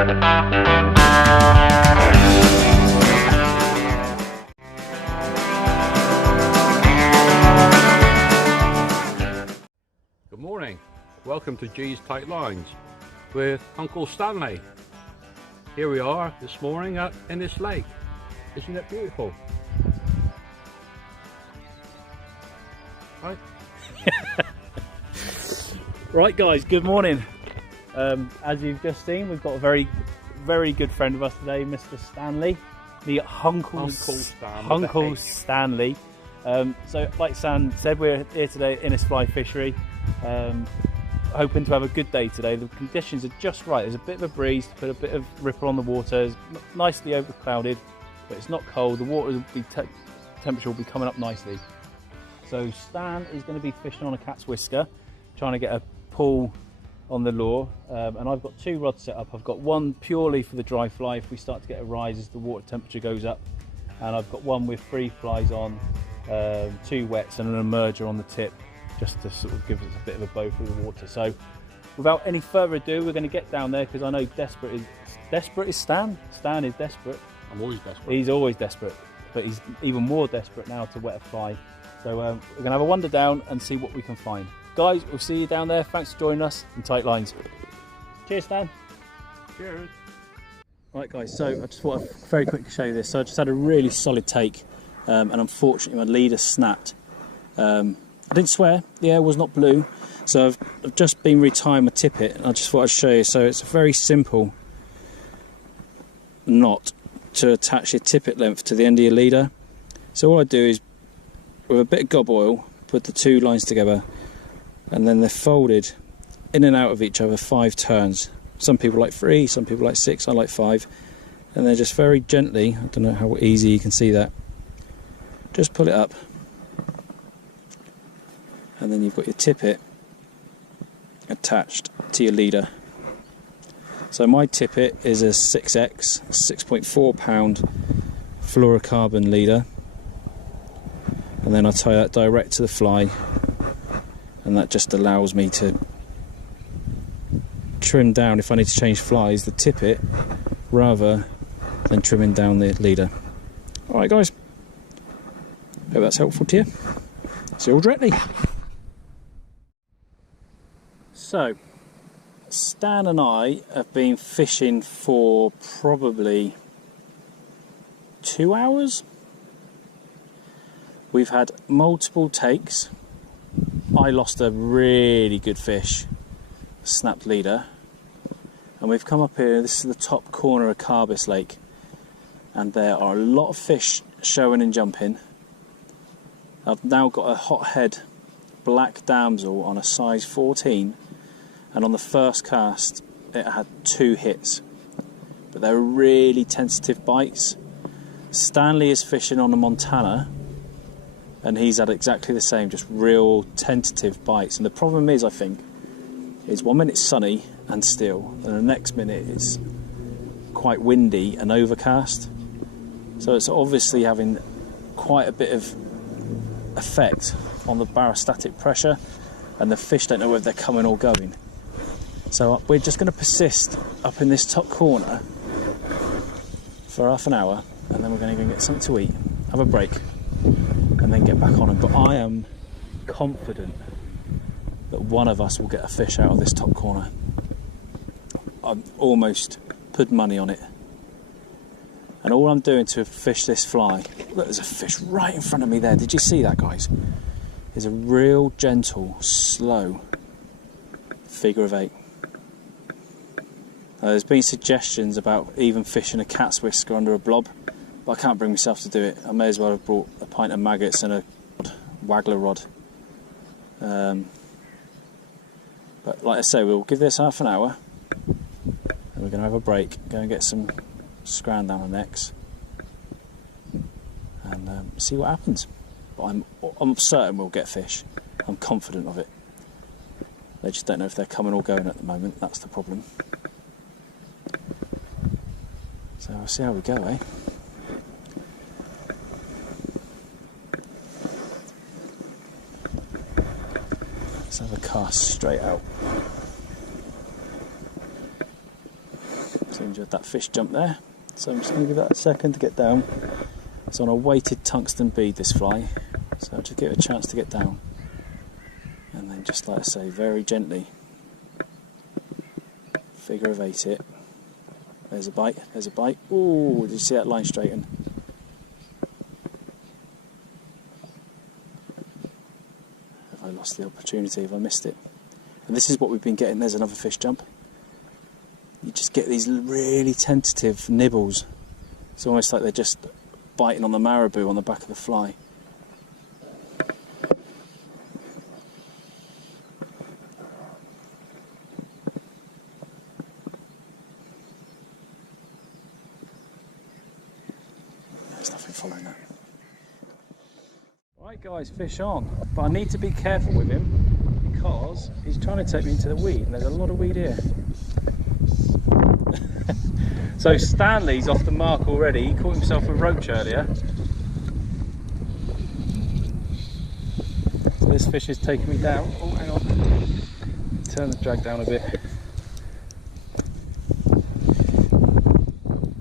Good morning, welcome to G's Tight Lines with Uncle Stanley. Here we are this morning at Innis Lake. Isn't it beautiful? Right? Right guys, good morning. As you've just seen, we've got a very good friend of us today, Mr. Stanley, the Hunclestan Stanley. So like Stan said, we're here today at Innis Fly Fishery, hoping to have a good day today. The conditions are just right. There's a bit of a breeze to put a bit of ripple on the water. It's nicely overclouded, but it's not cold. The water will be temperature will be coming up nicely. So Stan is going to be fishing on a cat's whisker, trying to get a pull on the lure, and I've got two rods set up. I've got one purely for the dry fly if we start to get a rise as the water temperature goes up, and I've got one with free flies on, two wets and an emerger on the tip, just to sort of give us a bit of a bow through the water. So without any further ado, we're going to get down there, because I know desperate is Stan. Stan is desperate. I'm always desperate. He's always desperate, but he's even more desperate now to wet a fly. So we're going to have a wander down and see what we can find. Guys, we'll see you down there. Thanks for joining us in Tight Lines. Cheers, Stan. Cheers. Right guys, so I just want to very quickly show you this. So I just had a really solid take, and unfortunately my leader snapped. I didn't swear, the air was not blue, so I've just been retying my tippet, and I just thought I'd show you. So it's a very simple knot to attach your tippet length to the end of your leader. So all I do is, with a bit of gob oil, put the two lines together, and then they're folded in and out of each other 5 turns. Some people like 3, some people like 6, I like 5. And they're just very gently, I don't know how easy you can see that, just pull it up. And then you've got your tippet attached to your leader. So my tippet is a 6X, 6.4 pound fluorocarbon leader. And then I tie that direct to the fly, and that just allows me to trim down, if I need to change flies, the tippet rather than trimming down the leader. Alright guys, hope that's helpful to you. See you all directly. So, Stan and I have been fishing for probably 2 hours. We've had multiple takes. I lost a really good fish, snapped leader, and we've come up here. This is the top corner of Carbis Lake, and there are a lot of fish showing and jumping. I've now got a hothead black damsel on a size 14, and on the first cast it had 2 hits, but they were really tentative bites. Stanley is fishing on a Montana, and he's had exactly the same, just real tentative bites. And the problem is, I think, is 1 minute sunny and still, and the next minute it's quite windy and overcast. So it's obviously having quite a bit of effect on the barostatic pressure, and the fish don't know whether they're coming or going. So we're just going to persist up in this top corner for half an hour, and then we're going to go and get something to eat, have a break, and then get back on them. But I am confident that one of us will get a fish out of this top corner. I've almost put money on it. And all I'm doing to fish this fly, look, there's a fish right in front of me there. Did you see that, guys? Is a real gentle, slow figure of 8. There's been suggestions about even fishing a cat's whisker under a blob, but I can't bring myself to do it. I may as well have brought a pint of maggots and a waggler rod. But like I say, we'll give this half an hour, and we're going to have a break, go and get some scran down our necks, and see what happens. But I'm certain we'll get fish. I'm confident of it. They just don't know if they're coming or going at the moment. That's the problem. So we'll see how we go, eh? Let's have a cast straight out. See enjoyed that fish jump there. So I'm just going to give that a second to get down. It's on a weighted tungsten bead, this fly, so I'll just give it a chance to get down. And then just like I say, very gently, figure of 8 it. There's a bite, there's a bite. Ooh, did you see that line straighten? Have I lost the opportunity? Have I missed it? And this is what we've been getting. There's another fish jump. You just get these really tentative nibbles. It's almost like they're just biting on the marabou on the back of the fly. There's nothing following that. Right guys, fish on. But I need to be careful with him because he's trying to take me into the weed and there's a lot of weed here. So Stanley's off the mark already. He caught himself a roach earlier. So this fish is taking me down. Oh, hang on. Turn the drag down a bit.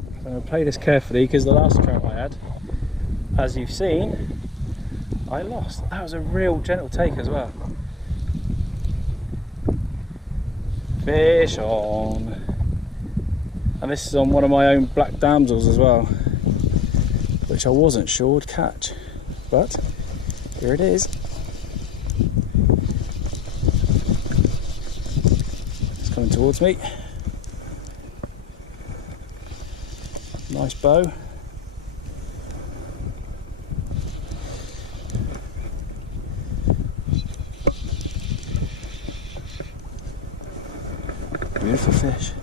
I'm going to play this carefully because the last trout I had, as you've seen, I lost. That was a real gentle take as well. Fish on. And this is on one of my own black damsels as well, which I wasn't sure would catch, but here it is. It's coming towards me. Nice bow. Beautiful fish.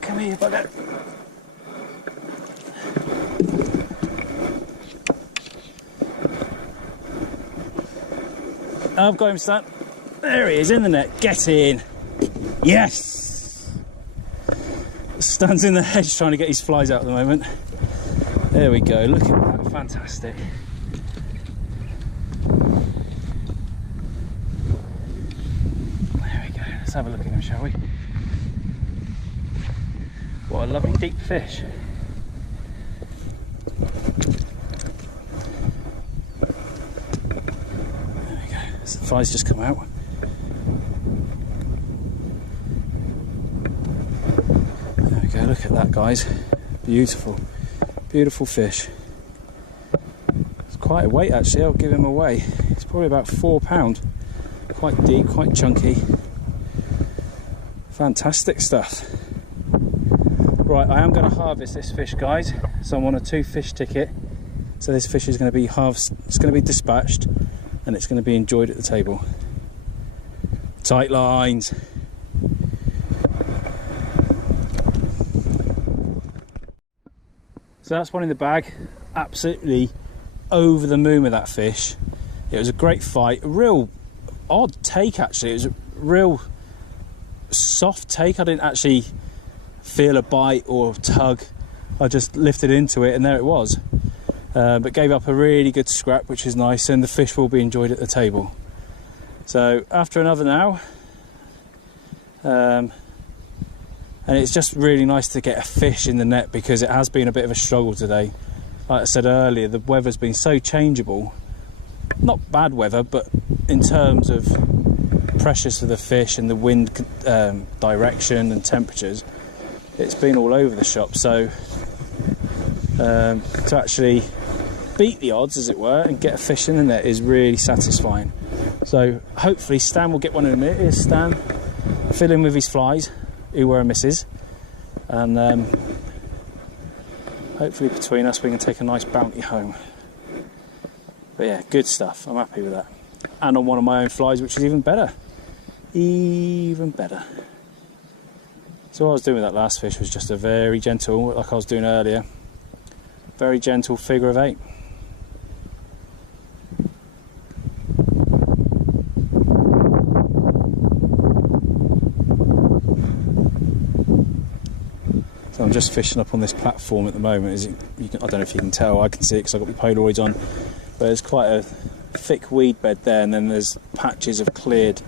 Come here, bugger. I've got him, Stan. There he is in the net. Get in. Yes! Stan's in the hedge trying to get his flies out at the moment. There we go. Look at that. Fantastic. There we go. Let's have a look at him, shall we? What a lovely deep fish. There we go. So the fly's just come out. There we go, look at that guys. Beautiful, beautiful fish. It's quite a weight actually, I'll give him away. It's probably about £4. Quite deep, quite chunky. Fantastic stuff. Right, I am going to harvest this fish, guys. So I'm on a 2 fish ticket. So this fish is going to be it's going to be dispatched, and it's going to be enjoyed at the table. Tight lines. So that's one in the bag. Absolutely over the moon with that fish. It was a great fight. A real odd take actually. It was a real soft take. I didn't actually feel a bite or tug. I just lifted into it and there it was, but gave up a really good scrap, which is nice, and the fish will be enjoyed at the table. So after another now, and it's just really nice to get a fish in the net because it has been a bit of a struggle today. Like I said earlier, the weather's been so changeable. Not bad weather, but in terms of pressures for the fish and the wind direction and temperatures, it's been all over the shop. So to actually beat the odds, as it were, and get a fish in the net is really satisfying. So hopefully Stan will get one in a minute. Here's Stan filling with his flies, who were misses, and hopefully between us we can take a nice bounty home. But yeah, good stuff. I'm happy with that. And on one of my own flies, which is even better. Even better. So what I was doing with that last fish was just a very gentle, like I was doing earlier, very gentle figure of 8. I'm just fishing up on this platform at the moment. I don't know if you can tell, I can see it because I've got my Polaroids on, but there's quite a thick weed bed there, and then there's patches of cleared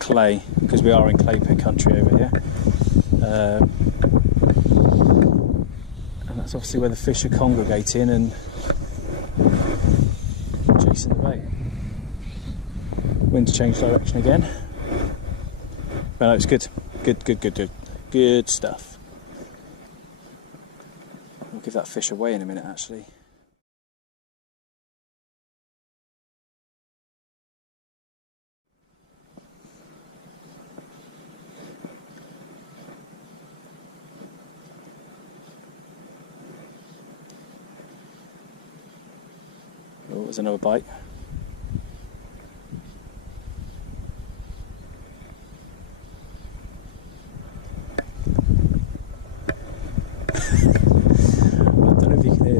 clay because we are in clay pit country over here. And that's obviously where the fish are congregating and chasing the bait. Wind's changed direction again. But no, it's good. Good stuff. We'll give that fish away in a minute, actually. Oh, there's another bite.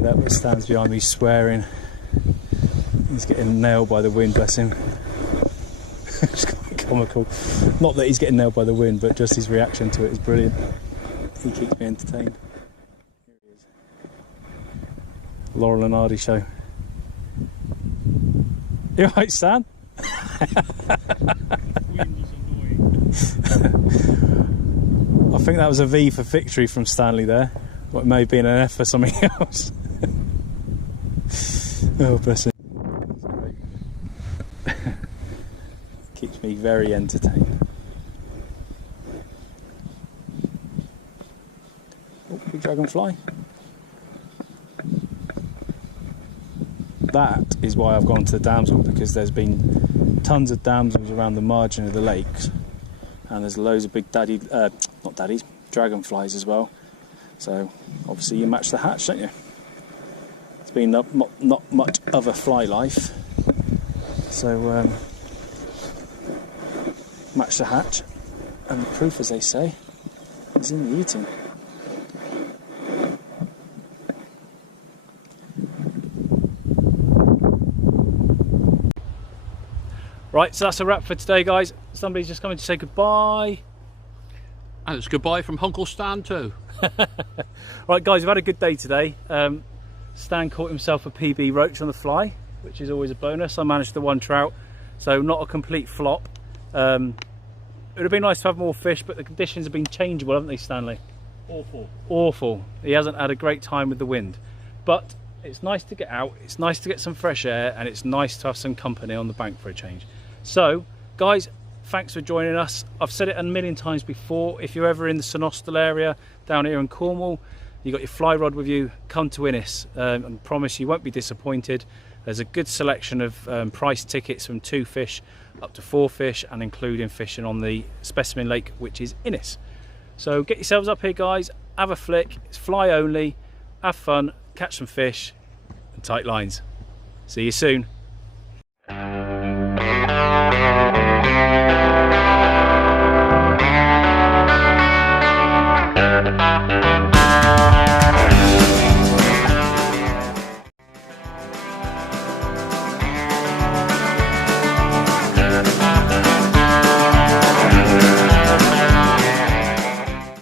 That stands behind me swearing. He's getting nailed by the wind, bless him. It's quite comical. Not that he's getting nailed by the wind, but just his reaction to it is brilliant. He keeps me entertained. Here he is. Laurel and Hardy show. You alright, Stan? I think that was a V for victory from Stanley there. What may have been an F for something else. Oh, bless him. Keeps me very entertained. Oh, big dragonfly. That is why I've gone to the damsel, because there's been tons of damsels around the margin of the lakes, and there's loads of big dragonflies as well. So obviously you match the hatch, don't you? It's been not much of a fly life, so match the hatch, and the proof, as they say, is in the eating. Right, so that's a wrap for today, guys. Somebody's just coming to say goodbye. And it's goodbye from Hunclestan too. Right, guys, we've had a good day today. Stan caught himself a PB roach on the fly, which is always a bonus. I managed the one trout, so not a complete flop. It would have been nice to have more fish, but the conditions have been changeable, haven't they, Stanley? Awful. He hasn't had a great time with the wind, but it's nice to get out, it's nice to get some fresh air, and it's nice to have some company on the bank for a change. So guys, thanks for joining us. I've said it a million times before, if you're ever in the St Austell area down here in Cornwall, you got your fly rod with you, come to Innis, and I promise you won't be disappointed. There's a good selection of price tickets from 2 fish up to 4 fish, and including fishing on the specimen lake, which is Innis. So get yourselves up here, guys, have a flick. It's fly only, have fun, catch some fish and tight lines. See you soon.